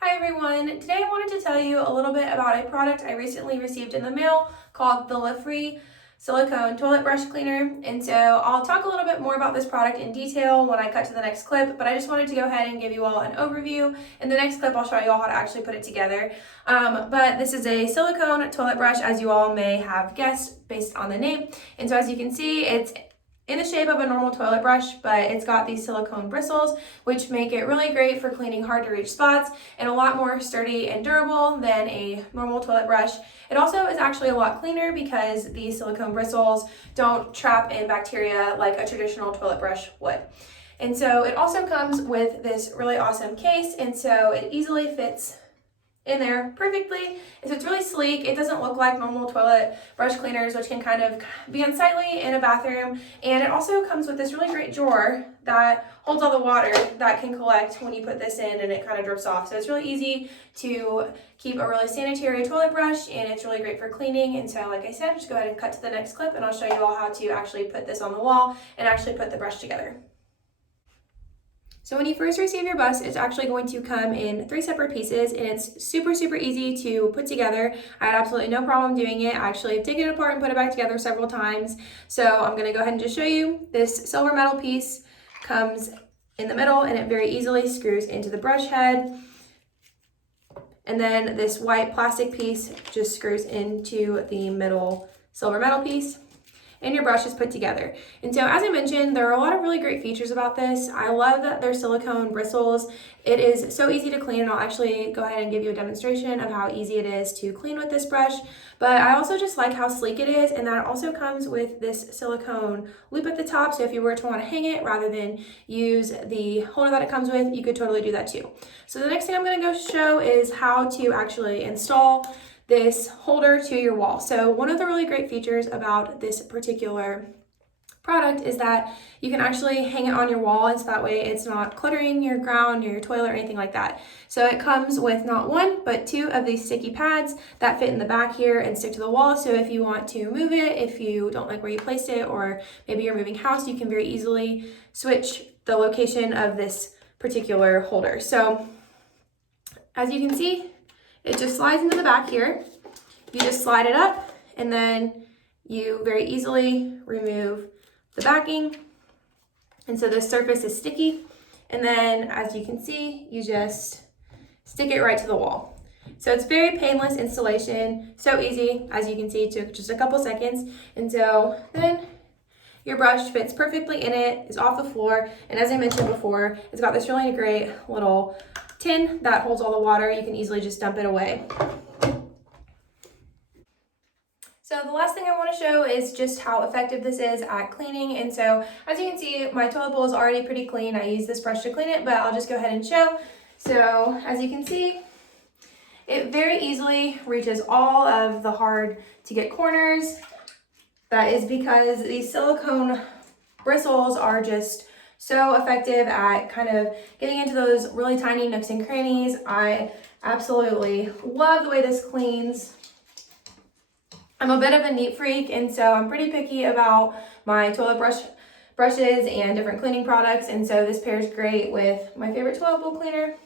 Hi everyone! Today I wanted to tell you a little bit about a product I recently received in the mail called the Lefree Silicone Toilet Brush Cleaner. And so I'll talk a little bit more about this product in detail when I cut to the next clip, but I just wanted to go ahead and give you all an overview. In the next clip I'll show you all how to actually put it together. But this is a silicone toilet brush, as you all may have guessed based on the name. And so as you can see, it's in the shape of a normal toilet brush, but it's got these silicone bristles, which make it really great for cleaning hard to reach spots and a lot more sturdy and durable than a normal toilet brush. It also is actually a lot cleaner because these silicone bristles don't trap in bacteria like a traditional toilet brush would. And so it also comes with this really awesome case, and so it easily fits in there perfectly. So it's really sleek. It doesn't look like normal toilet brush cleaners, which can kind of be unsightly in a bathroom. And it also comes with this really great drawer that holds all the water that can collect when you put this in and it kind of drips off. So it's really easy to keep a really sanitary toilet brush, and it's really great for cleaning. And so like I said, just go ahead and cut to the next clip and I'll show you all how to actually put this on the wall and actually put the brush together. So when you first receive your bus, it's actually going to come in 3 separate pieces, and it's super easy to put together. I had absolutely no problem doing it. I actually have taken it apart and put it back together several times. So I'm gonna go ahead and just show you. This silver metal piece comes in the middle and it very easily screws into the brush head. And then this white plastic piece just screws into the middle silver metal piece, and your brush is put together. And so as I mentioned, there are a lot of really great features about this. I love that they're silicone bristles. It is so easy to clean, and I'll actually go ahead and give you a demonstration of how easy it is to clean with this brush. But I also just like how sleek it is, and that it also comes with this silicone loop at the top. So if you were to want to hang it rather than use the holder that it comes with, you could totally do that too. So the next thing I'm going to go show is how to actually install this holder to your wall. So one of the really great features about this particular product is that you can actually hang it on your wall, and so that way it's not cluttering your ground or your toilet or anything like that. So it comes with not 1 but 2 of these sticky pads that fit in the back here and stick to the wall. So if you want to move it, if you don't like where you placed it, or maybe you're moving house, you can very easily switch the location of this particular holder. So as you can see, it just slides into the back here. You just slide it up, and then you very easily remove the backing. And so this surface is sticky. And then as you can see, you just stick it right to the wall. So it's very painless installation, so easy. As you can see, it took just a couple seconds. And so then your brush fits perfectly in it, is off the floor. And as I mentioned before, it's got this really great little tin that holds all the water. You can easily just dump it away. So the last thing I want to show is just how effective this is at cleaning. And so as you can see, my toilet bowl is already pretty clean. I use this brush to clean it, but I'll just go ahead and show. So as you can see, it very easily reaches all of the hard to get corners. That is because these silicone bristles are just so effective at kind of getting into those really tiny nooks and crannies. I absolutely love the way this cleans. I'm a bit of a neat freak, and so I'm pretty picky about my toilet brushes and different cleaning products, and so this pairs great with my favorite toilet bowl cleaner.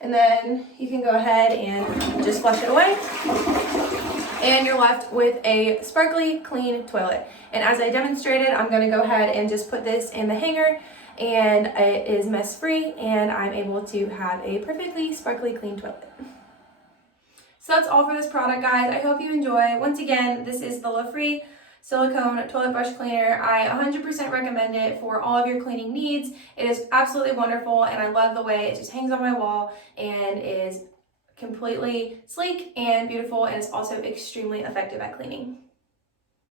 And then you can go ahead and just flush it away, and you're left with a sparkly clean toilet. And as I demonstrated, I'm going to go ahead and just put this in the hanger, and it is mess free, and I'm able to have a perfectly sparkly clean toilet. So that's all for this product, guys. I hope you enjoy. Once again, this is the Lefree Silicone Toilet Brush Cleaner. I 100% recommend it for all of your cleaning needs. It is absolutely wonderful, and I love the way it just hangs on my wall and is completely sleek and beautiful, and it's also extremely effective at cleaning.